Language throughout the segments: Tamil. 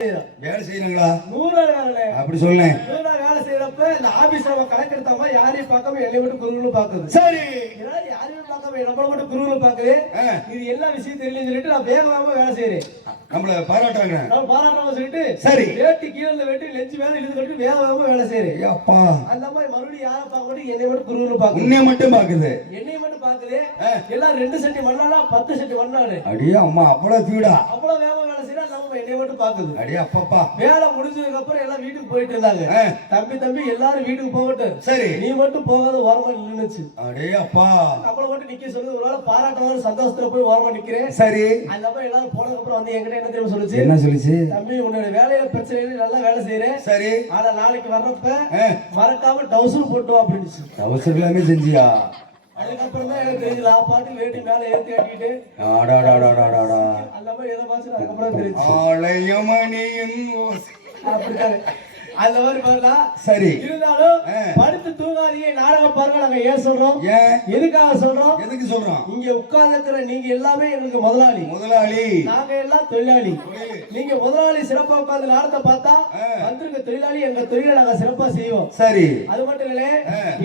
வேலை செய்யணுங்களா? 100 வேலை. அப்படி சொல்லேன். 100 வேலை செய்யறப்ப இந்த ஆபீஸ்ல கணக்கெடுத்தாம யாரையும் பார்க்காம என்னை மட்டும் குருகுல பாக்குது. சரி. யாரையும் பார்க்காம நம்மள மட்டும் குருகுல பாக்குது. இது எல்லா விஷயம் தெரியலன்னு சொல்லிட்டு நான் வேகமா வேலை செய்யறேன். நம்மள பாராட்டாங்க. நான் பாராட்டாம சொல்லிட்டு சரி. வேட்டி கீழ வெட்டி லெஞ்ச் மேல இழுத்து கட்டி வேகமா வேலை செய்யறேன். அப்பா. அந்த மாதிரி மறுபடியும் யாரை பார்க்க மாட்டேன் என்னை மட்டும் குருகுல பாக்குது. உன்னை மட்டும் பாக்குது. என்னை மட்டும் பாக்குது. எல்லாம் 2 செட்டி மண்ணால 10 செட்டி மண்ணானே. அடியே அம்மா அவ்வளவு தீடா. அவ்வளவு வேகமா வேலை செய்யறா நம்ம என்னை மட்டும் பாக்குது. அடியே அப்பப்பா. வேலை முடிஞ்சதுக்கு அப்புறம் எல்லாம் வீட்டுக்கு போயிட்டு இருந்தாங்க. தம்பி எல்லாரும் வீட்டுக்கு போகட்டும். சரி. நீ மட்டும் போகாத ஓரமா நின்னுச்சு. அடே அப்பா. நம்மள மட்டும் நிக்க சொல்லி ஒருவேளை பாராட்டவான சந்தோஷத்துல போய் ஓரமா நிக்கிறேன். சரி. அந்த அப்புறம் எல்லாரும் போனதுக்கு அப்புறம் வந்து என்கிட்ட என்ன தெரியுமா சொல்லுச்சு? என்ன சொல்லுச்சு? தம்பி உன்னோட வேலையில பிரச்சனை இல்லை, நல்லா வேலை செய்யறேன். சரி. ஆனா நாளைக்கு வர்றப்ப மறக்காம டவுசர் போட்டு வா அப்படின்னுச்சு. டவுசர் எல்லாமே செஞ்சியா? அதுக்கப்புறம் தான் எனக்கு தெரிஞ்சு பாட்டு வேட்டி மேல ஏத்தி கட்டிட்டு அந்த மாதிரி எதை பாச்சு அதுக்கப்புறம் தெரிஞ்சு ஆலயமணியின் அப்படித்தானே அந்த மாதிரி பாருலாம். சரி. இருந்தாலும் படுத்து தூங்காதீங்க. நாடகம் பாருங்க. நாங்க ஏன் சொல்றோம்? எதுக்காக சொல்றோம்? எதுக்கு சொல்றோம்? இங்க உட்கார்ந்து இருக்கிற நீங்க எல்லாமே எங்களுக்கு முதலாளி. நாங்க எல்லாம் தொழிலாளி. நீங்க முதலாளி சிறப்பா உட்கார்ந்து நாடகத்தை பார்த்தா வந்திருக்க தொழிலாளி எங்க தொழிலை நாங்க சிறப்பா செய்வோம். சரி. அது மட்டும் இல்ல,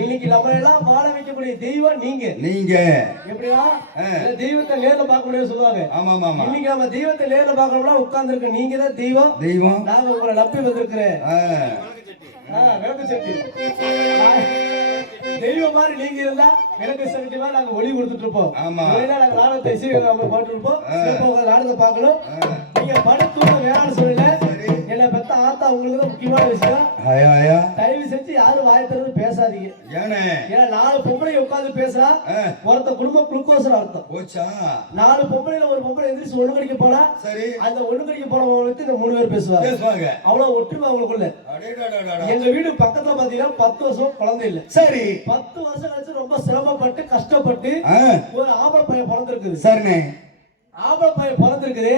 இன்னைக்கு நம்ம எல்லாம் வாழ வைக்கக்கூடிய தெய்வம் நீங்க. எப்படியா தெய்வத்தை நேர்ல பார்க்க முடியாது சொல்லுவாங்க. இன்னைக்கு நம்ம தெய்வத்தை நேர்ல பார்க்கணும்னா உட்கார்ந்து இருக்க நீங்க தான் தெய்வம். நாங்க உங்களை நம்பி வந்திருக்கிறேன். தெய்வம் மாதிரி நீங்க இருந்தா எனக்கு சக்திமா நாங்க ஒளி கொடுத்துட்டு இருப்போம். நாங்க நாடகத்தை போட்டு இருப்போம். நாடகத்தை பார்க்கணும். நீங்க படுத்து வேளாண் சொல்லல என்ன பெத்த ஆத்தா உங்களுக்கு தான் முக்கியமான விஷயம். தயவு செஞ்சு யாரும் வாயத்திலிருந்து பேசாதீங்க. ஏன்னா 4 பொம்பளை உட்கார்ந்து பேசுறா ஒருத்த குடும்பம் குளுக்கோஸ் அர்த்தம். 4 பொம்பளைல ஒரு பொம்பளை எந்திரிச்சு ஒண்ணு கடிக்க போனா அந்த ஒண்ணு கடிக்க போனவங்களுக்கு இந்த 3 பேர் பேசுவாங்க. அவ்வளவு ஒற்றுமை அவங்களுக்குள்ள. எங்க வீடு பக்கத்துல பாத்தீங்கன்னா 10 வருஷம் குழந்தை இல்ல. சரி. 10 வருஷம் கழிச்சு ரொம்ப சிரமப்பட்டு கஷ்டப்பட்டு ஒரு ஆம்பளை பையன் பிறந்திருக்குது. சரிண்ணே. ஆம்பளை பையன் பிறந்திருக்குது.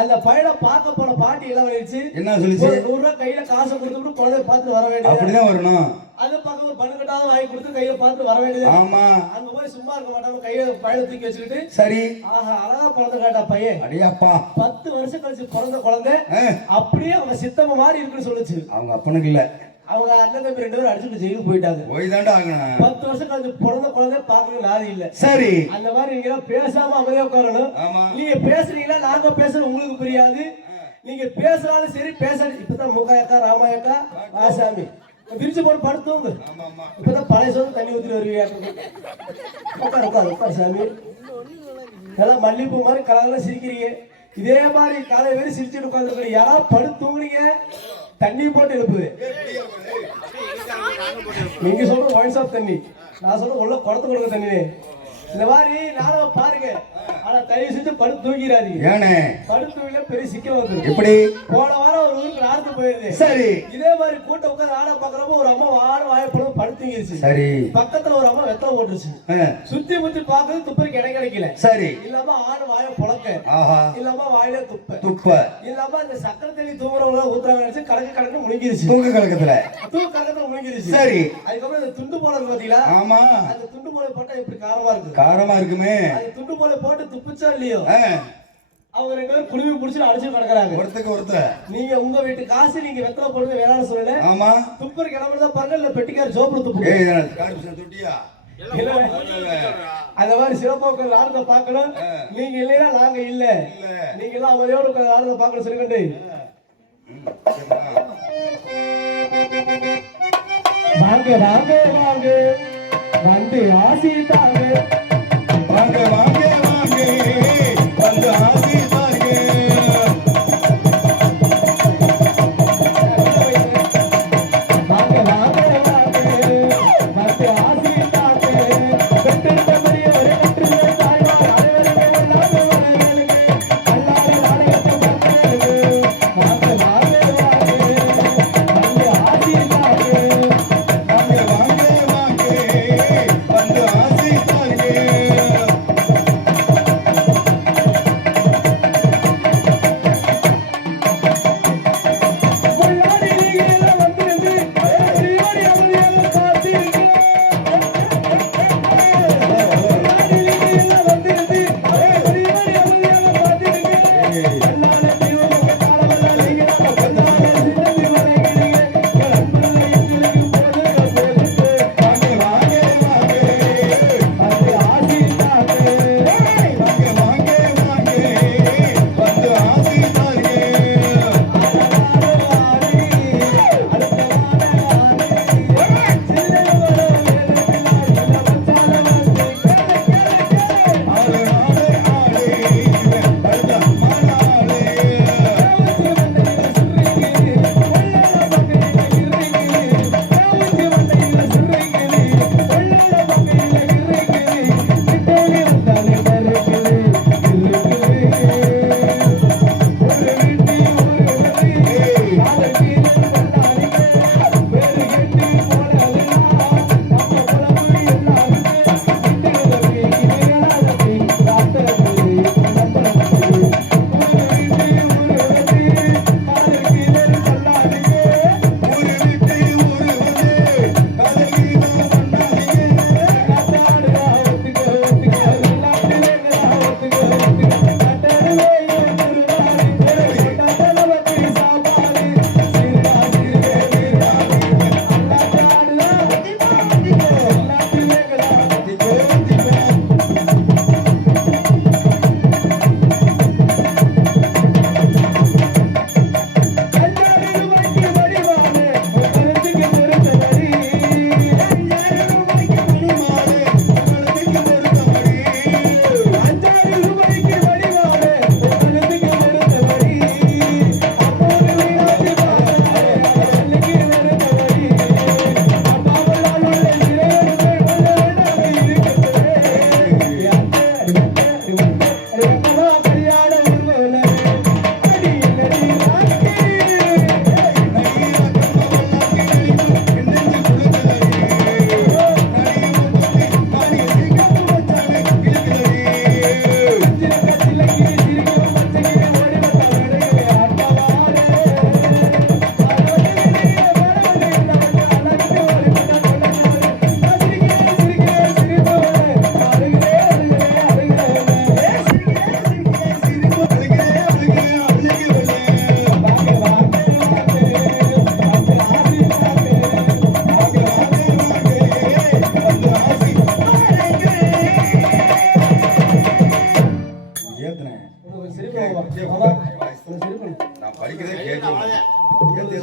அந்த பையனை பார்க்க போன பாட்டி எல்லாம் வந்துச்சு. என்ன சொல்லிச்சு? 100 ரூபாய் கையில காசு கொடுத்துட்டு குழந்தைய பார்த்து வர வேண்டியது. அப்படிதான் வரணும். அது பக்கம் ஒரு பணக்கட்டாவது வாங்கி கொடுத்து கையில பார்த்து வர வேண்டியது. ஆமா. அங்க போய் சும்மா இருக்க மாட்டாம கையில பையனை தூக்கி வச்சுக்கிட்டு சரி ஆஹா அழகா பிறந்த காட்டா பையன். அடியாப்பா. 10 வருஷம் கழிச்சு பிறந்த குழந்தை அப்படியே அவங்க சித்தம்மா மாதிரி இருக்குன்னு சொல்லுச்சு. அவங்க அப்பனுக்கு இல்ல. அவங்க அண்ணன் தம்பி 2 பேரும் அடிச்சுட்டு ஜெயிலுக்கு போயிட்டாங்க. போய் தாண்டா ஆகணும். 10 வருஷம் கழிச்சு பிறந்த குழந்தை பார்க்கறது லாரி இல்ல. சரி. அந்த மாதிரி நீங்க பேசாம அமைதியா உட்காரணும். நீங்க பேசுறீங்களா நாங்க பேசுறது உங்களுக்கு புரியாது. நீங்க பேசுறாலும் சரி பேசாது. இப்பதான் முகாயக்கா ராமாயக்கா ஆசாமி விரிச்சு போட்டு படுத்துவங்க. இப்பதான் பழைய சோறு தண்ணி ஊத்திட்டு வருவீங்க. உட்கார் சாமி. எல்லாம் மல்லிப்பூ மாதிரி கலர்லாம் சிரிக்கிறீங்க. இதே மாதிரி காலையில வேறு சிரிச்சுட்டு உட்காந்துருக்க யாராவது படுத்துவீங்க தண்ணி போட்டு எழுப்புது. நீங்க சொல்ற ஒயின் ஷாப் தண்ணி, நான் சொல்ற உள்ள குடத்து கொடுக்க தண்ணி. இந்த மாதிரி நானும் பாருங்க. ஆனா தயவு செஞ்சு படுத்து தூங்கிறாதீங்க. ஏனே படுத்துவீங்க பெரிய சிக்கல் வந்து. எப்படி? போன வாரம் ஒரு ஊருக்கு நாடத்து போயிருது. சரி. இதே மாதிரி கூட்டம் உட்காந்து நாடகம் பாக்குறப்போ ஒரு அம்மா வாழைப்பழம் படுத்துங்கிருச்சு. சரி. பக்கத்துல ஒரு அம்மா வெத்தலை போட்டுருச்சு. சுத்தி முத்தி பாக்குறது துப்பருக்கு இடம் கிடைக்கல. சரி. இல்லாம ஆடு வாய புழக்க. இல்லாம வாயில துப்ப இல்லாம அந்த சக்கரை தண்ணி தூங்குறவங்க ஊத்துறாங்க நினைச்சு கணக்கு முழுங்கிருச்சு. தூக்கு கலக்கத்துல முழுங்கிருச்சு. சரி. அதுக்கப்புறம் இந்த துண்டு போல பாத்தீங்களா? ஆமா. அந்த துண்டு போல போட்டா எப்படி காரமா இருக்குமே. அந்த துண்டு போல போட்டு துப்புச்சா இல்லையோ அவங்க 2 பேரும் குழுவி புடிச்சு அடிச்சு கிடக்குறாங்க. ஒருத்தர் நீங்க உங்க வீட்டு காசு நீங்க வெத்தலை போடுங்க வேளாண் சொல்லல. ஆமா. துப்புற கிளம்புறதா பாருங்க இல்ல பெட்டிக்கார ஜோப்ல துப்பு. அந்த மாதிரி சிறப்பாக நாடகத்தை பார்க்கணும். நீங்க இல்லையா நாங்க இல்ல. நீங்க எல்லாம் அமைதியோட நாடகத்தை பார்க்கணும் சொல்லிக்கிட்டு வாங்க வாங்க வாங்க வந்து ஆசி தாங்க. வாங்க வாங்க வாங்க வந்து ஆசி தாங்க. வாங்க வாங்க வாங்க வந்து ஆசி தாங்க. பெற்ற மரிய ஒரே வெற்றியே தாய்வார் அனைவருமே எல்லாமே வரவேலுங்க. அல்லாத நாடகத்தை பார்க்கவேலுங்க. வாங்க வாங்க வாங்க வந்து ஆசி தாங்க. வாங்க வாங்க வாங்க வந்து ஆசி தாங்க.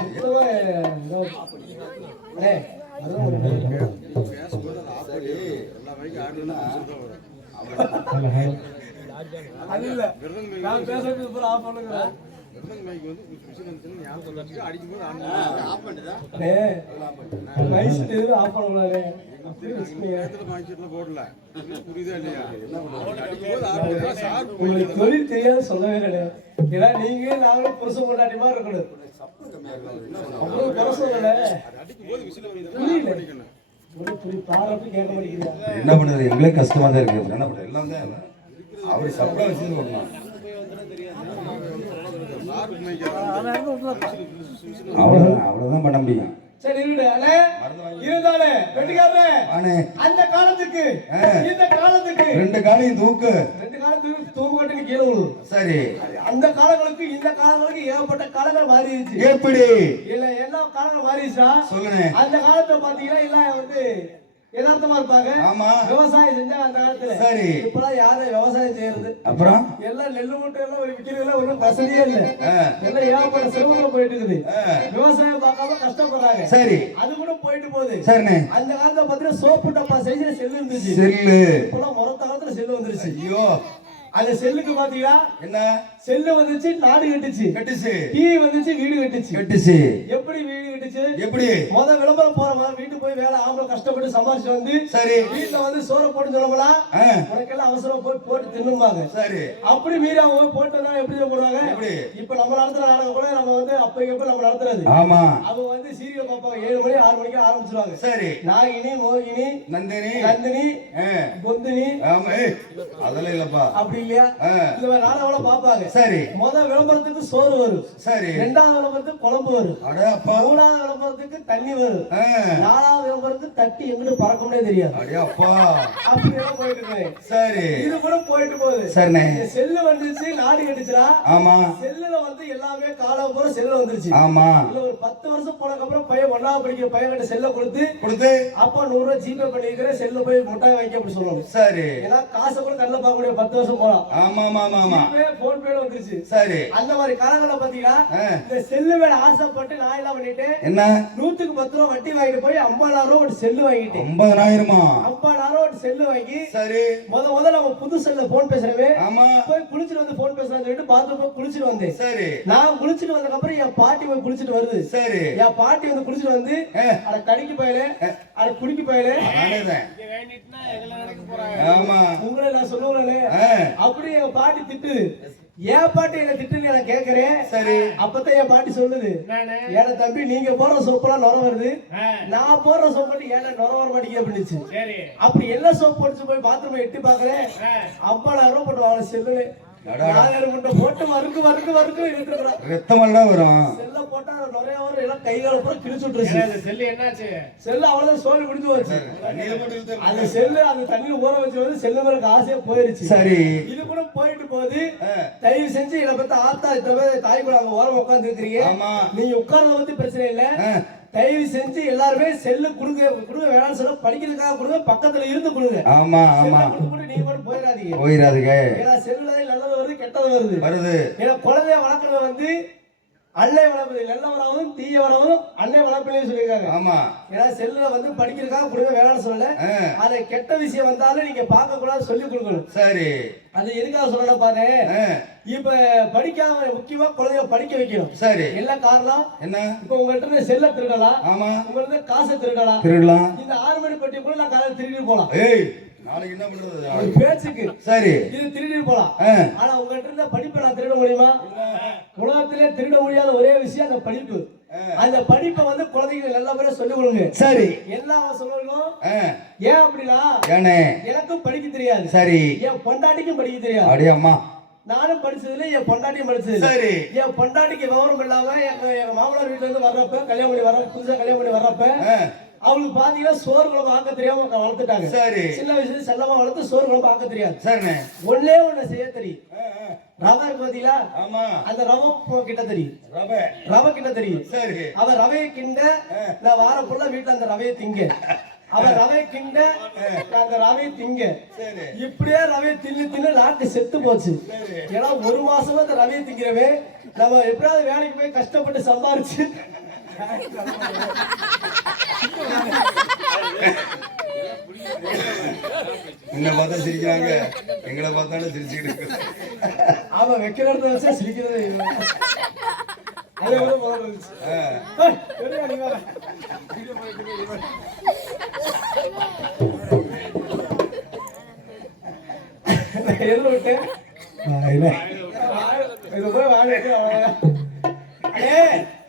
சுத்தமா ஏய், அதுதான் ஒரு அது இல்ல நான் பேசுறது பூரா ஆஃப் பண்ணுங்க மைஸ்ட் ஆஃப் பண்ணக்கூடாது உங்களுக்கு தொழில் தெரியாது சொல்லவே கிடையாது. ஏன்னா நீங்க நாங்களும் புருஷன் கொண்டாடி மாதிரி இருக்கணும். அவ்வளவு குறை சொல்லல. புரியல. ஒரு புரி பாராட்டு கேட்க மாட்டேங்கிறீங்க. என்ன பண்ணுறது எங்களே கஷ்டமா தான் இருக்கு. என்ன பண்ணுறது எல்லாம் தான் அவர் சப்பளம் வச்சு கொடுக்கணும். அவ்வளவுதான் பண்ண முடியும். சரி இருந்தாலே வெட்டிக்காரனே அந்த காலத்துக்கு இந்த காலத்துக்கு ரெண்டு காலையும் தூக்கு. ரெண்டு காலத்துக்கு தூக்கு கீழே விழுது. சரி அந்த காலங்களுக்கு இந்த காலங்களுக்கு ஏகப்பட்ட காலங்கள் மாறிடுச்சு. எப்படி இல்ல எல்லா காலங்கள் மாறிடுச்சா சொல்லுங்க. அந்த காலத்துல பாத்தீங்கன்னா எல்லாம் வந்து யதார்த்தமா இருப்பாங்க. ஆமா விவசாயம் செஞ்சா அந்த காலத்துல. சரி இப்பெல்லாம் யாரும் விவசாயம் செய்யறது அப்புறம் எல்லாம் நெல்லு மூட்டை எல்லாம் விற்கிறதுல ஒன்றும் வசதியே இல்ல. எல்லாம் ஏகப்பட்ட சிரமங்கள் போயிட்டு இருக்குது. விவசாயம் பார்க்காம கஷ்டப்படுறாங்க. சரி அது கூட போயிட்டு போகுது. சரிண்ணே. அந்த காலத்துல பாத்தீங்கன்னா சோப்பு டப்பா சைஸ்ல செல்லு இருந்துச்சு. செல்லு இப்பெல்லாம் மொத்த காலத்துல செல்லு வந்துருச்சு. ஐயோ அந்த செல்லுக்கு பாத்தீங்கன்னா என்ன செல்லு வந்துச்சு நாடு கட்டுச்சு. டிவி வந்துச்சு வீடு கட்டுச்சு. எப்படி வீடு கட்டுச்சு? எப்படி விளம்பரம் போற மாதிரி வீட்டுக்கு போய் வேலை ஆம்பளை கஷ்டப்பட்டு சம்பாதிச்சு வந்து சரி வீட்டுல வந்து சோற போட்டு சொல்லலாம் உனக்கெல்லாம் அவசரம் போய் போட்டு தின்னும்பாங்க. சரி அப்படி மீறி அவங்க போய் போட்டு எப்படி போடுவாங்க. இப்ப நம்ம நடத்துற நாடகம் கூட நம்ம வந்து அப்ப நம்ம நடத்துறது. ஆமா அவங்க வந்து சீரியல் பார்ப்பாங்க. 7 மணி 6 மணிக்கு ஆரம்பிச்சிருவாங்க. சரி நாகினி மோகினி நந்தினி பொந்தினி அதெல்லாம் இல்லப்பா அப்படி இல்லையா இந்த மாதிரி நாடகம் பார்ப்பாங்க. சரி விளம்பரத்துக்கு சோறு வரும். சரி இரண்டாவது விளம்பரத்துக்கு குழம்பு வரும். மூணாவது விளம்பரத்துக்கு தண்ணி வரும். நாலாவது விளம்பரத்துக்கு தட்டி எங்கிட்டு பறக்கவே தெரியாது. அப்படியெல்லாம் போயிட்டு இருக்கு. சரி இது கூட போயிட்டு போகுது. சரி செல்லு வந்துச்சு நாடு கட்டுச்சுடா. ஆமா செல்லுல வந்து எல்லாமே காலம் பூரா செல்லு வந்துருச்சு. ஆமா இல்ல ஒரு 10 வருஷம் போனதுக்கு அப்புறம் பையன் 1ஆவது படிக்கிற பையன் கிட்ட செல்ல கொடுத்து அப்பா 100 ரூபாய் ஜிபே பண்ணிக்கிறேன் செல்ல போய் முட்டாய் வாங்கி அப்படி சொல்லணும். சரி ஏன்னா காசை கூட கண்ணில் பார்க்க முடியாது 10 வருஷம் போலாம். ஆமா ஆமா ஆமா போன் பேல வந்துருச்சு. சரி அந்த மாதிரி காலங்கள பாத்தீங்கன்னா இந்த செல்லு மேல ஆசைப்பட்டு நான் என்ன பண்ணிட்டேன் என்ன 100க்கு 10 ரூபாய் வட்டி வாங்கிட்டு போய் 50,000 ரூபாய் ஒரு செல்லு வாங்கிட்டேன். 50,000 ஒரு செல்லு வாங்கி சரி முத நம்ம புது செல்ல போன் பேசுறவே ஆமா போய் குளிச்சிட்டு வந்து போன் பேசலாம்னு சொல்லிட்டு பாத்ரூம் போய் குளிச்சிட்டு வந்தேன். சரி நான் குளிச்சிட்டு வந்ததுக்கு அப்புறம் என் பாட்டி போய் குளிச்சிட்டு வருது. சரி என் பாட்டி வந்து குளிச்சிட்டு வந்து அட கடிக்கு போயல அட குடிக்கு போயல ஆமா உங்களை நான் சொல்லுவேன். அப்படி என் பாட்டி திட்டுது. ஏன் பாட்டி என்ன திட்டுன்னு நான் கேக்குறேன். சரி அப்பதான் என் பாட்டி சொல்லுது ஏன்னா தம்பி நீங்க போற சோப்பெல்லாம் நுர வருது நான் போற சோப்பு ஏன்னா நுர வர மாட்டேங்குது அப்படின்னு. அப்படி எல்லா சோப்பு போட்டு போய் பாத்ரூம் எட்டி பாக்குறேன் 50,000 ரூபாய் போட்டு வாங்க செல்லு போட்டு ரத்தம் வரும். செல்ல போட்டா நிறைய வரும் எல்லாம் கைகால பூரா கிழிச்சு விட்டுருச்சு. செல்லு என்னாச்சு செல்லு அவ்வளவு சோழி முடிஞ்சு போச்சு. அந்த செல்லு அந்த தண்ணியில ஊற வச்சு வந்து செல்லு மேல ஆசையா போயிருச்சு. சரி இது கூட போயிட்டு போகுது. தயவு செஞ்சு இதை பத்தி ஆத்தா தாய் கூட அங்க ஓரம் உட்கார்ந்து இருக்கிறீங்க. நீங்க உட்கார்ந்து வந்து பிரச்சனை இல்ல. தயவு செஞ்சு எல்லாருமே செல்லு கொடுங்க வேணாம்னு சொல்ல படிக்கிறதுக்காக கொடுங்க பக்கத்துல இருந்து கொடுங்க. ஆமா ஆமா நீங்க மட்டும் போயிடாதீங்க. ஏன்னா செல்லுல நல்லது வருது கெட்டது வருது. ஏன்னா குழந்தைய வளர்க்கறது வந்து அன்னை வளர்ப்பது நல்லவராகவும் தீயவராகவும் அன்னை வளர்ப்பிலே சொல்லியிருக்காங்க. ஆமா ஏன்னா செல்லுல வந்து படிக்கிறதுக்காக கொடுங்க வேணாம்னு சொல்லல. அது கெட்ட விஷயம் வந்தாலும் நீங்க பார்க்க கூடாது சொல்லி கொடுக்கணும். சரி அது எதுக்காக சொல்லல பாரு இப்ப படிக்காம முக்கியமா குழந்தைய படிக்க வைக்கணும். சரி எல்லா காரணம் என்ன இப்ப உங்கள்கிட்ட செல்ல திருடலாம். ஆமா உங்கள்கிட்ட காசை திருடலாம். இந்த 6 மணி பட்டி கூட நான் காலையில திருடி போலாம். நாளைக்கு என்ன பண்றது பேச்சுக்கு. சரி இது திருடி போலாம். ஆனா உங்கள்கிட்ட இருந்த படிப்பை நான் திருட முடியுமா? உலகத்திலே திருட முடியாத ஒரே விஷயம் அந்த படிப்பு. அந்த படிப்பை வந்து குழந்தைகள் நல்ல முறையா சொல்லிக் கொடுங்க. சரி எல்லாம் சொல்லணும். ஏன் அப்படின்னா எனக்கும் படிக்க தெரியாது. சரி என் பொண்டாட்டிக்கும் படிக்க தெரியாது. அப்படியே அம்மா நானும் படிச்சதுல என் பொண்டாட்டியும் படிச்சது. சரி என் பொண்டாட்டிக்கு விவரம் இல்லாம எங்க மாமனார் வீட்டுல இருந்து வர்றப்ப புதுசா கல்யாணம் பண்ணி வர்றப்ப அவளுக்கு பாத்தீங்கன்னா சோறு குழம்பு ஆக்க தெரியாம வளர்த்துட்டாங்க. சரி சின்ன வயசுல செல்லமா வளர்த்து சோறு குழம்பு ஆக்க தெரியாது. சரி ஒன்னே ஒண்ணு செய்ய தெரியும். ரவை இருக்கு பாத்தீங்களா? ஆமா அந்த ரவை கிட்ட தெரியும். ரவை கிட்ட தெரியும். சரி அவ ரவையை கிண்ட நான் வாரம் ஃபுல்லா வீட்டுல அந்த ரவையை திங்க அவன் ரவை கிண்ட அந்த ரவை திங்க சரி இப்படியே ரவை தின்னு நாக்கு செத்து போச்சு. ஏன்னா ஒரு மாசமா இந்த ரவையை திங்கிறவே நம்ம எப்படியாவது வேலைக்கு போய் கஷ்டப்பட்டு சம்பாரிச்சு உன்னை பார்த்தா சிரிக்கிறாங்க, எங்களை பார்த்தாலும் சிரிச்சுக்கிட்டு. அவன் வைக்கிற இடத்துல வச்சா சிரிக்கிறது அதே விட முதல்ல இருந்துச்சு. எதுல விட்டேன்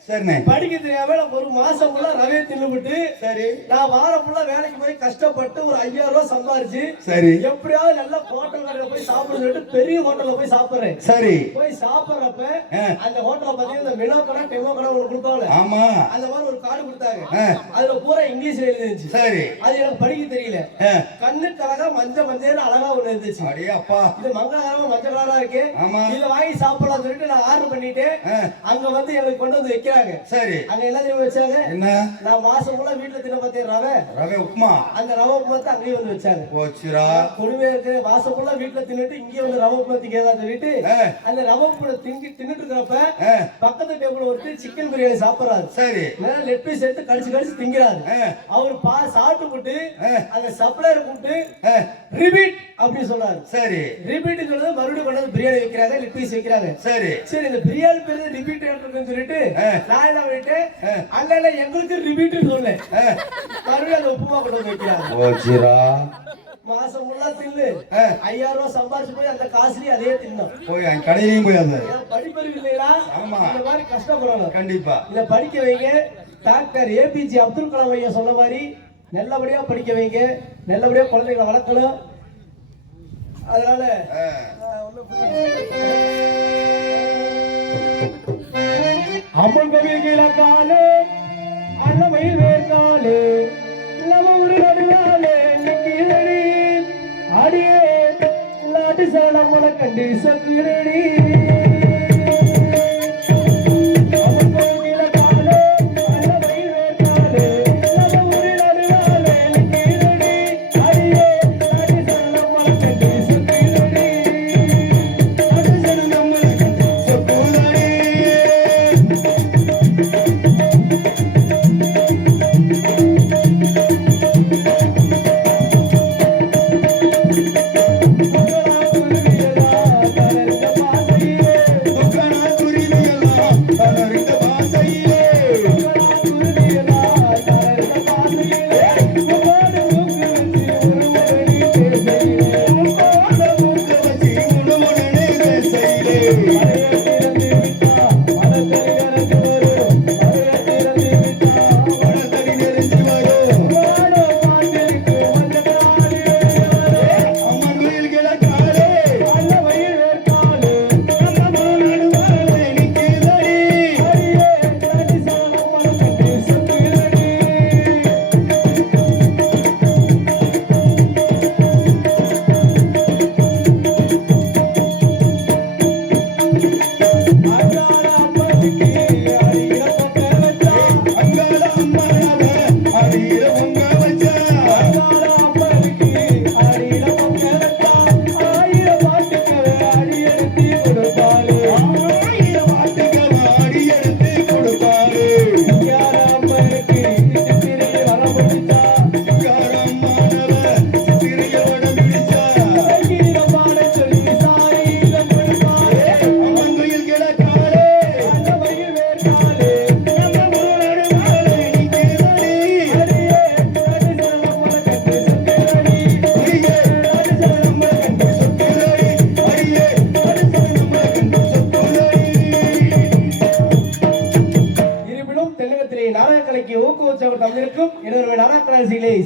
சரிண்ணே படிக்க தெரியாம ஒரு மாசம் ஃபுல்லா ரவையை தின்னுபிட்டு சரி நான் வாரம் ஃபுல்லா வேலைக்கு போய் கஷ்டப்பட்டு ஒரு 5000 ரூபாய் சம்பாரிச்சு சரி எப்படியாவது நல்ல ஹோட்டல் கடையில போய் சாப்பிடுன்னு சொல்லிட்டு பெரிய ஹோட்டல்ல போய் சாப்பிடுறேன். சரி போய் சாப்பிடுறப்ப அந்த ஹோட்டல்ல பாத்தீங்கன்னா இந்த மெனு கடை டெமோ கடை ஒன்று கொடுப்பாங்க. ஆமா அந்த மாதிரி ஒரு கார்டு கொடுத்தாங்க. அதுல பூரா இங்கிலீஷ்ல எழுதிருந்துச்சு. சரி அது எனக்கு படிக்க தெரியல. கண்ணுக்கு அழகா மஞ்சள் அழகா ஒண்ணு இருந்துச்சு. அடே அப்பா இது மங்களகரமா மஞ்சள் கலரா இருக்கு. ஆமா இத வாங்கி சாப்பிடலாம் சொல்லிட்டு நான் ஆர்டர் பண்ணிட்டு அங்க வந்து எனக்கு கொண்டு வந்து வைக்கிறாங்க. சரி அங்க எல்லாத்தையும் வச்சாங்க. என்ன நான் மாசம் ஃபுல்லா வீட்டுல தின பார்த்தேன் ரவை உப்புமா. அந்த ரவை உப்புமா தான் அங்கேயே வந்து வச்சாங்க. போச்சுரா கொடுமையா இருக்கு. மாசம் ஃபுல்லா வீட்டுல தின்னுட்டு இங்கே வந்து ரவை உப்புமா திங்கதான் சொல்லிட்டு அந்த ரவை உப்புமா தின்னுட்டு இருக்கிறப்ப பக்கத்து டேபிள் ஒருத்தர் சிக்கன் பிரியாணி சாப்பிடுறாரு. சரி லெட் பீஸ் எடுத்து கடிச்சு திங்கிறாரு. அவர் சாப்பிட்டு போட்டு அந்த சப்ளையர் கூப்பிட்டு ரிபீட் அப்படின்னு சொன்னாரு. சரி ரிபீட் சொல்றது மறுபடியும் கொண்டு வந்து பிரியாணி வைக்கிறாங்க, லெட் பீஸ் வைக்கிறாங்க. சரி சரி இந்த பிரியாணி பேரு ரிபீட் இருக்குன்னு சொல்லிட்டு நான் என்ன பண்ணிட்டேன் அங்க எங்களுக்கு ரிபீட் சொன்னேன். மறுபடியும் அந்த உப்புமா கொண்டு வந்து வைக்கிறாங்க. போச்சுரா மாசம் ஃபுல்லா தின்னு 5000 ரூபாய் சம்பாரிச்சு போய் அந்த காசுலயே அதே தின்னோம். போய் கடையிலையும் போய் அந்த படிப்பறிவு இல்லையா? ஆமா இந்த மாதிரி கஷ்டப்படணும். கண்டிப்பா இத படிக்க வைங்க. டாக்டர் APJ அப்துல் கலாம் ஐயா சொன்ன மாதிரி நல்லபடியா படிக்க வைங்க, நல்லபடியா குழந்தைகளை வளர்க்கணும். அதனால அம்மன் கோவில் கிழக்காலே அன்னமயில் வேர்க்காலே நம்ம ஒரு நடுவாலே கீழடி அடியே லாட்டு சாணம் மலை கண்டு சக்குரடி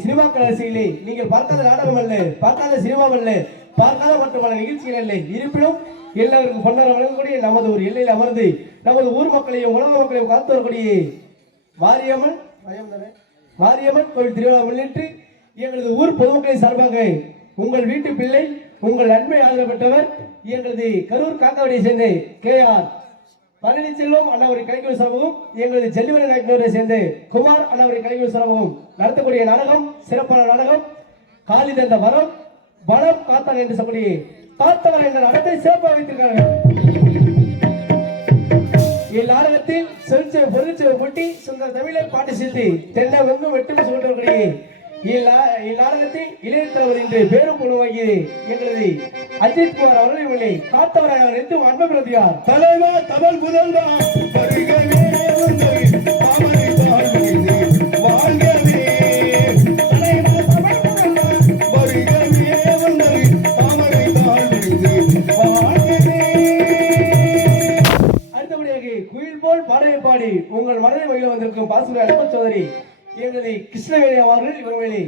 சினிமா கலாசிகளே நீங்கள் பார்க்காத நாடகம் அல்ல, பார்க்காத சினிமா அல்ல, பார்க்காத மற்ற பல நிகழ்ச்சிகள் இல்லை. இருப்பினும் எல்லாருக்கும் பொன்னர் வழங்கக்கூடிய நமது ஒரு எல்லையில் அமர்ந்து நமது ஊர் மக்களையும் உலக மக்களையும் காத்து வரக்கூடிய மாரியம்மன் கோவில் திருவிழா முன்னிட்டு எங்களது ஊர் பொதுமக்களின் சார்பாக உங்கள் வீட்டு பிள்ளை, உங்கள் அன்பை ஆதரப்பட்டவர், எங்களது கரூர் காக்காவடியை சேர்ந்த KR பழனிச்செல்வம் அண்ணாவுடைய கைகள் சிறப்பும் எங்களது ஜெல்லிவர நாயக்கனூரை சேர்ந்து குமார் அண்ணாவுடைய கைகள் சிறப்பும் நடத்தக்கூடிய நாடகம் சிறப்பான நாடகம் காலிதந்த வரம் வளம் காத்தான் என்று சொல்லி காத்தவர் என்ற நடத்தை சிறப்பாக வைத்திருக்கார்கள். இந்நாடகத்தில் சொற்செவ பொருள்செவ பொட்டி சுந்தர தமிழை பாட்டு சித்தி தென்னை வெங்கும் வெட்டும் சொல்றபடியே இந்நாடகத்தில் இளையத்தலைவர் என்று பேரும் பொழுவாகியது எங்களது அஜித் குமார் அவர்களை காத்தவராய் அவர் என்று அன்பு பிரதியார் தலைவா தமிழ் புதல்வா வருகவே தாமரை வாழ்கவே தலைவா தமிழ் புதல்வா வருகவே தாமரை வாழ்கவே. அடுத்தபடியாக குயில் போல் பாடலை பாடி உங்கள் மனதை மகிழ வந்திருக்கும் பாசுர அன்பு சோதரி எங்களது கிருஷ்ணவேணி அவர்கள் இவர்களை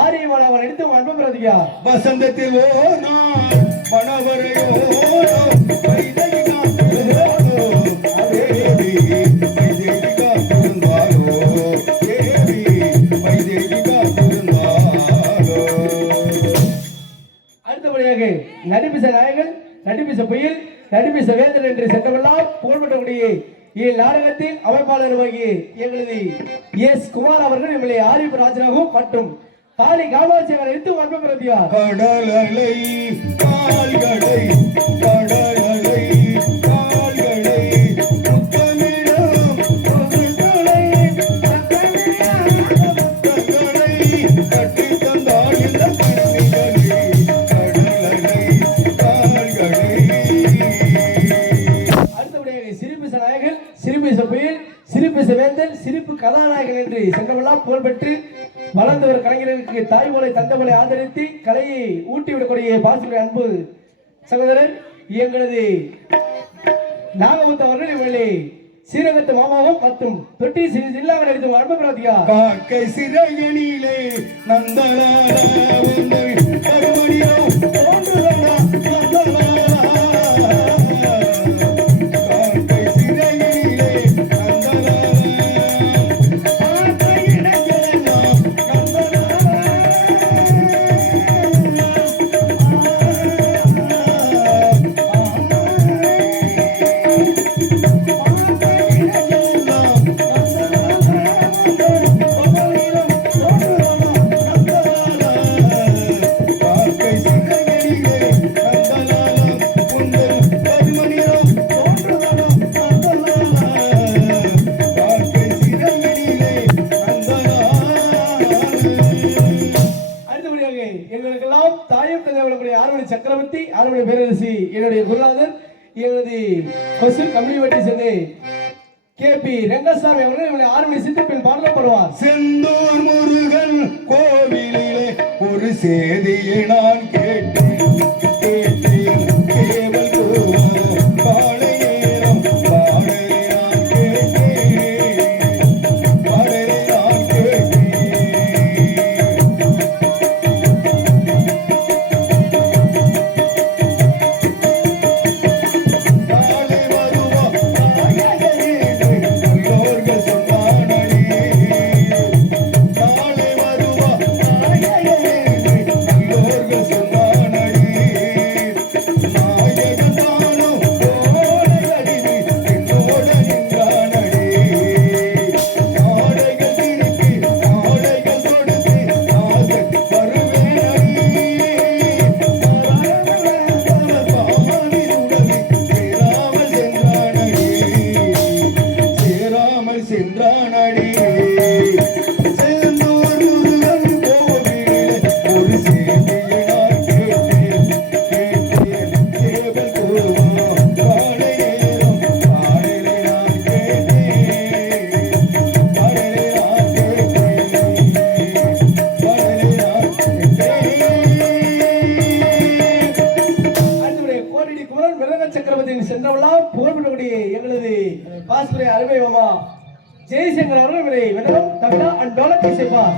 ஆரியமான அவர் எடுத்து அன்பு பிரதியார் வசந்தத்தில் ஓனான் மணவரையோ வைதகி காத்திருந்தாலோ தேவி வைதகி காத்திருந்தாலோ தேவி வைதகி காத்திருந்தாலோ. அடுத்தபடியாக நடிப்பிச நாயகன் நடிப்பிச புயல் நடிப்பிச வேந்தன் என்று சென்றவெல்லாம் புகழ்பெற்றக்கூடிய இந்நாடகத்தில் அமைப்பாளருமாகிய எங்களது எஸ் குமார் அவர்கள் எங்களை ஆரிப்பு ராஜனாகவும் மற்றும் காளி காமாட்சி அவர் எடுத்து அன்பு பிரதியார் கடலலை கால்களை கடலலை கால்களை முத்தமிழம் முத்துகளை முத்தங்களை கட்டி தந்தாள் இந்த திருநிலை கடலலை கால்களை. அடுத்தபடியாக சிரிப்பிச நாயகன் சிரிப்பிச புயல் சிரிப்பிச வேந்தன் சிரிப்பு கதாநாயகன் என்று சென்றவெல்லாம் புகழ்பெற்று வளர்ந்தவர் கலைஞர்களுக்கு தாய் போலை தந்தை போலை ஆதரித்து கலையை ஊட்டிவிடக்கூடிய பாசுடைய அன்பு சகோதரர் எங்களது நாகமுத்து அவர்கள் இவர்களை சீரகத்து மாமாவும் மற்றும் தொட்டி ஜில்லாக நடித்த அன்பு பிரார்த்தியா காக்கை சிறையணியிலே நந்தலால உன்னை கருமணியோ தோன்றுதடா நந்தலாலா. காக்கை சிறையணியிலே நந்தலாலா காக்கை இணையெல்லாம் நந்தலாலா. அடுத்தபடியாக எங்களுக்கெல்லாம் தாயும் தந்தையுடைய ஆறுமணி சக்கரவர்த்தி ஆறுமணி பேரரசி என்னுடைய குருநாதர் எனது கொசூர் கம்யூனிட்டி சேர்ந்து கேபி ரங்கசாமி அவர்கள் இவனை ஆறுமணி சித்திப்பின் பாடப்படுவார். செந்தூர் முருகன் கோவிலிலே ஒரு செய்தியை நான் கேட்டேன் கேட்டேன் கேவல் பாளையேரம் பாடலை நான் கேட்டேன் பாடலை நான் கேட்டேன். நாளை வருவா நாயகனே எல்லோர்கள் சொன்னானே நாளை வருவா நாயகனே எல்லோர்கள் சொன்னானே நாயகன் தானோ ஓடையடிவி என்னோட நின்றானே ஆடைகள் திருப்பி ஆடைகள் கொடுத்து ஆசை வருவேனடி சேராமல் சென்றானடி செந்தூர் முருகன் கோவிலிலே ஒரு செய்தியை நான் கேட்டேன் கேட்டேன் சேவல் கூறும் காளையேறும் பாடலை நான் கேட்டேன் பாடலை நான் கேட்டேன் பாடலை நான் கேட்டேன். அடுத்தபடியாக கோடிடி குமரன் மிருக சக்கரவர்த்தியின் சென்றவெல்லாம் புகழ்பெற்றக்கூடிய எங்களது பாஸ்புரை அருமை மாமா ஜெய்சங்கர் அவர்கள் இவரை வினரம் தமிழா அண்ட் டோலக் இசைப்பார்.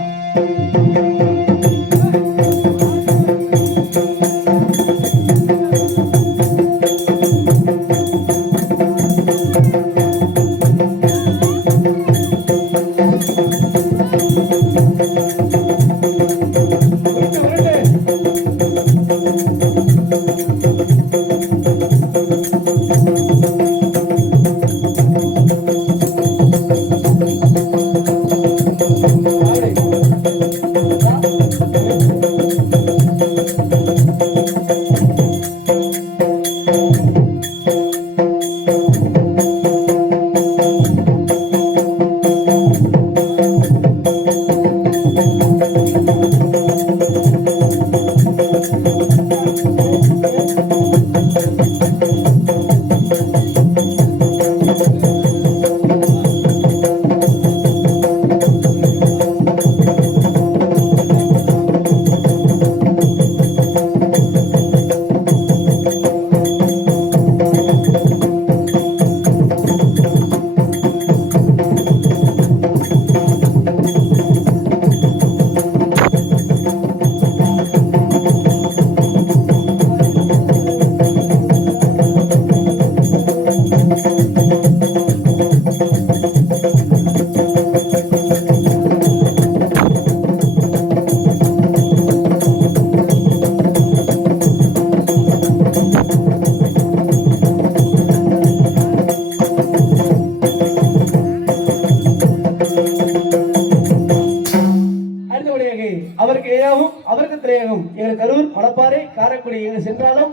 தலையகம் எங்கள் கரூர் மணப்பாறை காரைக்குடி எங்கள் சென்றாலும்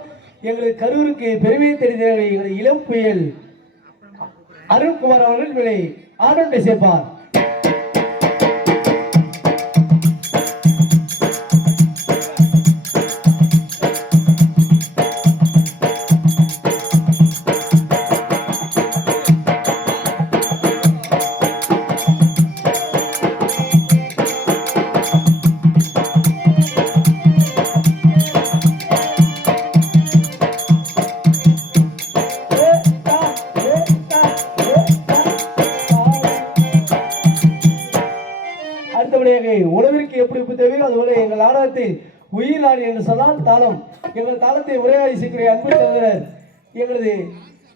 எங்களுக்கு கரூருக்கு பெருமையை தெரிந்த எங்கள் இளம் புயல் அருண்குமார் அவர்கள் விலை ஆனந்தை சேர்ப்பார். உணவிற்கு எப்படி தேவையோ அதுபோல எங்கள் நாடகத்தில் உயிர் நாடு என்று சொன்னால் தாளம். எங்கள் தாளத்தை உரையாடி செய்யக்கூடிய அன்பு சகோதரர் எங்களது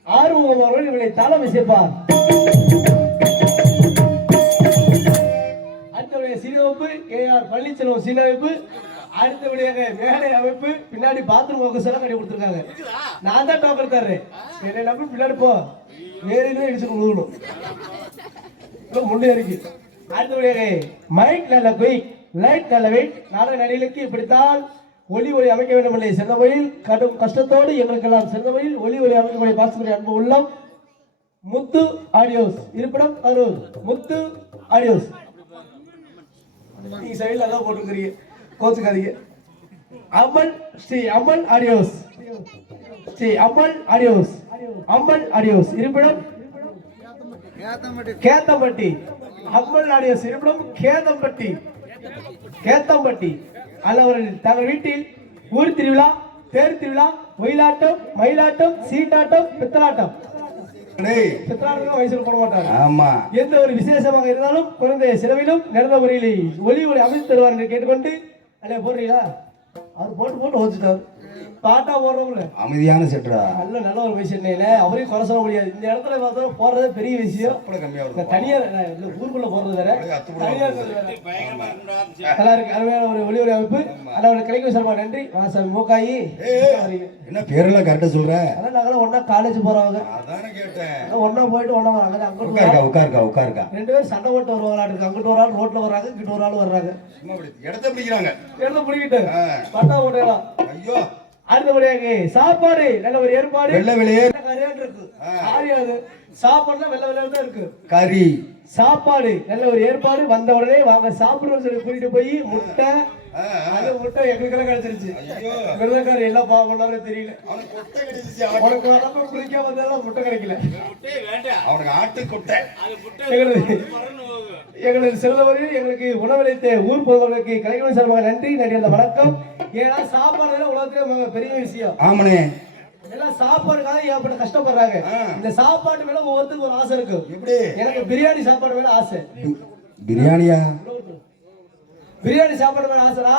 ஆறுமுகம் அவர்கள் இவளை தாளம் இசைப்பார். அடுத்தபடியாக சீனமைப்பு AR பழனிச்செல்வம் சீனமைப்பு. அடுத்தபடியாக மேடை அமைப்பு பின்னாடி பாத்ரூம் எல்லாம் கட்டி கொடுத்துருக்காங்க. நான் தான் டோக்கர் தர்றேன், என்னை நம்பி பின்னாடி போ, வேற எதுவும் இடிச்சு கொடுக்கணும் முன்னேறிக்கு. அடுத்தபடியாக மைக் நல்ல குயிக், லைட் நல்ல வெயிட். நாடக நடிகளுக்கு இப்படித்தான் ஒளி அமைக்க வேண்டும் இல்லை சிறந்த வழியில் கடும் கஷ்டத்தோடு எங்களுக்கெல்லாம் சிறந்த வழியில் ஒளி அமைக்கக்கூடிய பாசத்துடைய அன்பு உள்ளம் முத்து ஆடியோஸ் இருப்பிடம் கரூர். முத்து ஆடியோஸ் நீங்க சைடில் அதான் போட்டுருக்கிறீங்க, கோச்சுக்காதீங்க. அம்மன் ஸ்ரீ அம்மன் ஆடியோஸ், ஸ்ரீ அம்மன் ஆடியோஸ், அம்மன் ஆடியோஸ் இருப்பிடம் கேத்தம்பட்டி. அம்மன் ஆடியோஸ் இருப்பிடம் கேத்தம்பட்டி. கேத்தம்பட்டி அல்லவர்கள் தங்கள் வீட்டில் ஊர் திருவிழா, தேர் திருவிழா, ஒயிலாட்டம், மயிலாட்டம், சீட்டாட்டம், பித்தலாட்டம், பித்தலாட்டம் வயசுல போட மாட்டாங்க. எந்த ஒரு விசேஷமாக இருந்தாலும் குறைந்த செலவிலும் நிறந்த முறையில் ஒளி அமைத்து தருவார் என்று கேட்டுக்கொண்டு அல்ல போடுறீங்களா? அவர் போட்டு ஓச்சுட்டாரு. பாட்டா போடுறோம்ல அமைதியான செட்டா நல்ல ஒரு விஷயம் இல்லை, அவரையும் குறை சொல்ல முடியாது. இந்த இடத்துல பார்த்தா போடுறது பெரிய விஷயம். தனியார் ஊருக்குள்ள போறது வேற, தனியார் நல்லா இருக்கு. அருமையான ஒரு ஒளி அமைப்பு. அதோட கிடைக்கும் சார் நன்றி. வாசல் மூக்காயி என்ன பேரெல்லாம் கரெக்டா சொல்ற? அதான் நாங்களாம் ஒன்னா காலேஜ் போறவங்க, ஒன்னா போயிட்டு ஒன்னா வராங்க. அங்கிட்டு உட்காருக்கா 2 பேரும் சண்டை போட்டு வருவாங்களா இருக்கு. அங்கிட்டு ஒரு ஆள் ரோட்ல வர்றாங்க, இங்கிட்டு ஒரு ஆள் வர்றாங்க. இடத்த பிடிக்கிறாங்க, இடத்த பிடிக்கிட்டு பட்டா போட்டேலாம். ஐயோ அடுத்தபடியாக சாப்பாடு நல்ல ஒரு ஏற்பாடு. வெள்ளை வெளியே இருக்கு, ஆரியாது சாப்பாடுல வெள்ளை வெள்ளையா தான் இருக்கு. கறி சாப்பாடு நல்ல ஒரு ஏற்பாடு. வந்த உடனே வாங்க சாப்பிடுவோம் சொல்லி கூட்டிட்டு போய் முட்டை, அது முட்டை எங்களுக்கெல்லாம் கிடைச்சிருச்சு. விருதுக்காரர் எல்லாம் பாவம்னாலே தெரியல, உனக்கு வரப்ப குளிக்க வந்தாலும் முட்டை கிடைக்கல. அவனுக்கு ஆட்டு கொட்டை. எங்களது செல்வவரையில் எங்களுக்கு உணவளித்த ஊர் பொதுமக்களுக்கு கலைஞர் சார்பாக நன்றி நன்றி அந்த வணக்கம். ஏன்னா சாப்பாடு உலகத்திலே பெரிய விஷயம். ஆமனே எல்லாம் சாப்பாடுக்காக ஏற்பட்ட கஷ்டப்படுறாங்க. இந்த சாப்பாடு மேல ஒவ்வொருத்தருக்கு ஒரு ஆசை இருக்கு. எப்படி? எனக்கு பிரியாணி சாப்பாடு மேல ஆசை. பிரியாணியா? பிரியாணி சாப்பாடு மேல ஆசைனா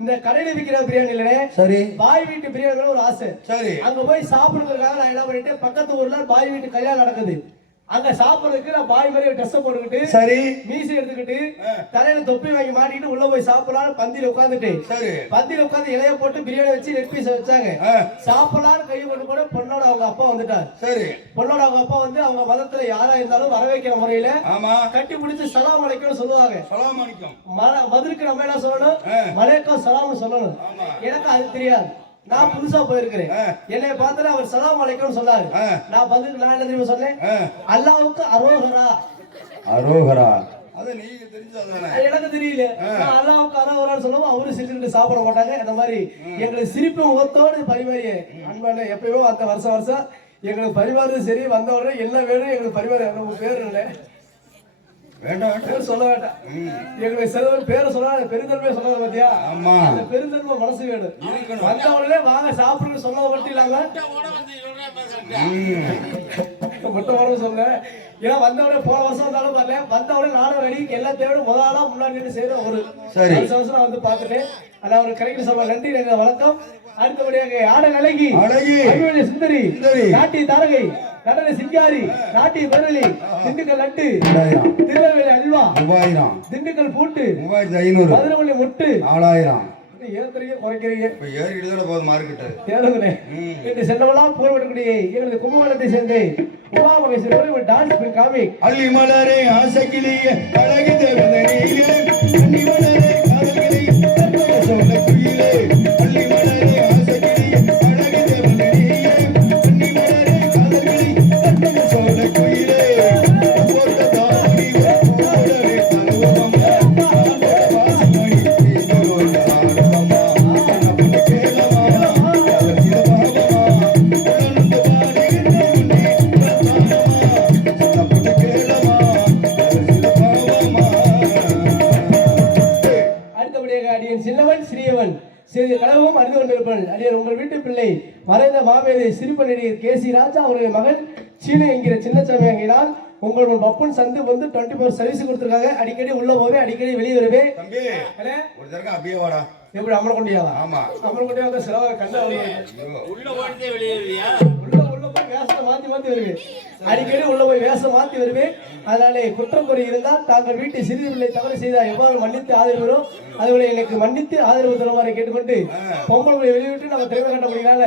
இந்த கடையில விற்கிற பிரியாணி இல்ல, சரி, பாய் வீட்டு பிரியாணி மேல ஒரு ஆசை. சரி, அங்க போய் சாப்பிடுறதுக்காக நான் என்ன பண்ணிட்டேன், பக்கத்து ஊர்ல பாய் வீட்டு கல்யாணம் நடக்குது. அங்க சாப்பிடுறதுக்கு நான் பாய் மாதிரி ட்ரெஸ் போட்டுக்கிட்டு, சரி, மீசி எடுத்துக்கிட்டு, தலையில தொப்பி வாங்கி மாட்டிட்டு உள்ள போய் சாப்பிடலாம். பந்தியில உட்காந்துட்டு, சரி, பந்தியில உட்காந்து இலைய போட்டு பிரியாணி வச்சு லெக் பீஸ் வச்சாங்க. சாப்பிடலாம் கை கொண்டு போட பொண்ணோட அவங்க அப்பா வந்துட்டார். சரி, பொண்ணோட அவங்க அப்பா வந்து அவங்க மதத்துல யாரா இருந்தாலும் வரவேற்கிற முறையில கட்டி பிடிச்சு சலாம் அலைக்கும் சொல்லுவாங்க. சலாம் அலைக்கும் மதுருக்கு நம்ம என்ன சொல்லணும், மலைக்கும் சலாம் சொல்லணும். எனக்கு அது தெரியாது, நான் புதுசா போயிருக்கிறேன். என்னை பார்த்து அவர் சலாம் அலைக்கும் சொன்னாரு. நான் பதிலுக்கு நான் என்ன தெரியுமா சொன்னேன், அல்லாஹ்வுக்கு அரோகரா. அரோகரா அது நீங்க தெரிஞ்சதானே? எனக்கு தெரியல. அல்லாஹ்வுக்கு அரோகரான்னு சொல்லவும் அவரு சிரிச்சுட்டு சாப்பிட மாட்டாங்க. அந்த மாதிரி எங்களுக்கு சிரிப்பு முகத்தோடு பரிமாறிய அன்பான எப்பயோ அந்த வருஷம் எங்களுக்கு பரிமாறது சரி. வந்த உடனே எல்லாம் வேணும் எங்களுக்கு பரிமாற. உங்க பேர் இல்லை வேண்டாம் சொல்ல வேண்டாம். எங்களுக்கு சிலவர் பேரை சொன்னா பெருந்தன்மையா சொன்னது பாத்தியா? அந்த பெருந்தன்மை மனசு வேணும். வந்த உடனே வாங்க சாப்பிடுன்னு சொன்னதை மட்டும் இல்லாம முட்டை உடம்பு சொன்னேன். ஏன்னா வந்த உடனே போன வருஷம் வந்தாலும் பாருங்க, வந்த உடனே நானும் ரெடி எல்லா தேவையும் முதலா முன்னாடி செய்யற ஒரு வருஷம் வந்து பார்த்துட்டு அதான் ஒரு கிடைக்கிற சொல்ல நன்றி வணக்கம். அடுத்தபடியாக ஆடை அழகி சுந்தரி, நாட்டி தாரகை, நடன சிங்காரி, நாட்டி பரளி, திண்டுக்கல் லட்டு, திருநெல்வேலி அல்வா 3000, திண்டுக்கல் பூட்டு 3500, மதுரமல்லி முட்டு 4000. ஏத்துறீங்க குறைக்கிறீங்க, ஏறிட்டு தான் போகுது மார்க்கெட் ஏறுங்களே. இந்த செல்லவெல்லாம் புகழ்பெற்றக்கூடிய எங்களது கும்பகோணத்தை சேர்ந்து உமா மகேஸ்வரி ஒரு டான்ஸ் காமிக் அள்ளி மலரே ஆசைக்கிளியே அழகு தேவதனியே அள்ளி மலரே காதலியே சொல்ல குயிலே சிறிது கனவும் அறிந்து கொண்டிருப்பேன். அடியர் உங்கள் வீட்டு பிள்ளை மறைந்த மாமேதை சிறுப நடிகர் கேசி ராஜா அவருடைய மகன் சீனு என்கிற சின்னசாமி அங்கினால் உங்களோட பப்புன் சந்து வந்து 24 சர்வீஸ் கொடுத்துருக்காங்க. அடிக்கடி உள்ள போவே அடிக்கடி வெளியே வருவே. தம்பி ஒரு தடவை அப்படியே வாடா. எப்படி அமர கொண்டியாவா? ஆமா அமர கொண்டியாவா செலவு கண்டா உள்ள ஓடிட்டே வெளியே வருவியா? உள்ள போய் வேஷத்தை மாத்தி வருவேன். அடிக்கடி உள்ள போய் வேஷம் மாத்தி வருவேன். அதனாலே குற்றம் குறை இருந்தால் தாங்கள் வீட்டை சிறிது பிள்ளை தவறு செய்தால் எவ்வாறு மன்னித்து ஆதரவு அதுவரை எனக்கு மன்னித்து ஆதரவு தருமாறு கேட்டுக்கொண்டு பொங்கல் வெளியிட்டு நம்ம திரைமை கட்ட முடியல.